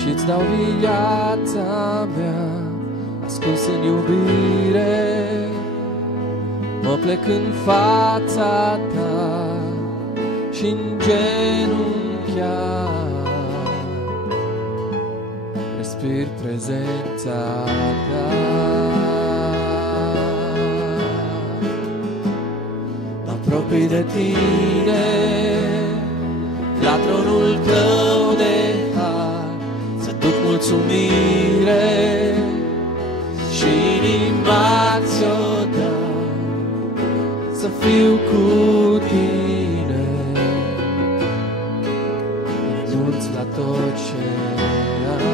și-ți dau viața mea, ascuns în iubire. Mă plec în fața ta și-n genunchiat respir prezența ta. Mă apropii de tine, la tronul tău de har, să duc mulțumire și inima ți-o dau, să fiu cu tine. Renunț la tot ce am.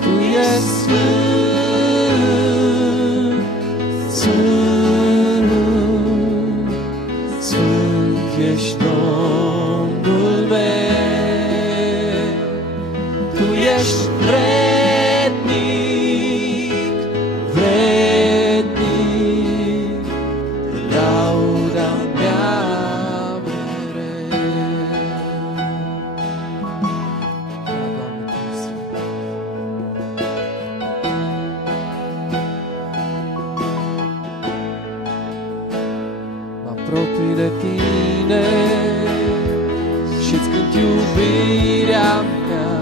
Tu ești sfânt, sfânt, sfânt ești Domnul meu. Tu ești vrednic, vrednic de lauda mea mereu. Mă apropii de tine și-ți cânt iubirea mea,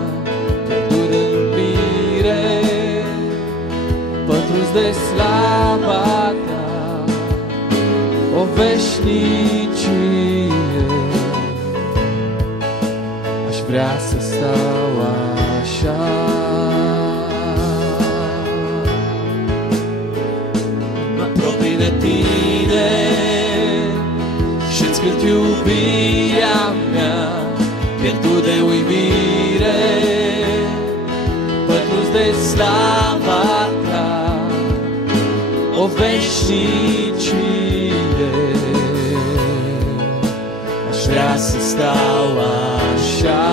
pierdut în iubire, pătruns de slava ta, o veșnicie. Aș vrea să stau așa, mă apropii de tine și-ți cânt iubirea mea, pierdut de uimire, pătruns de slava ta, o veșnicie. Aș vrea să stau așa.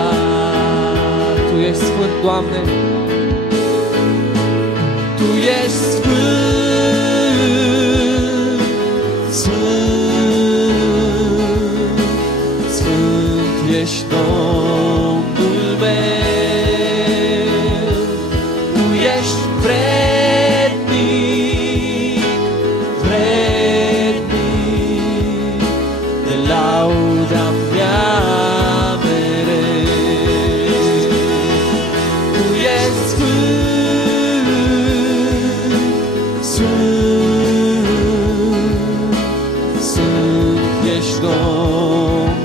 Tu ești sfânt, Doamne, Tu ești sfânt, sfânt, sfânt ești Domnul meu. Tu ești vrednic, vrednic de lauda mea mereu. Tu ești sfânt, sfânt, sfânt ești Domnul.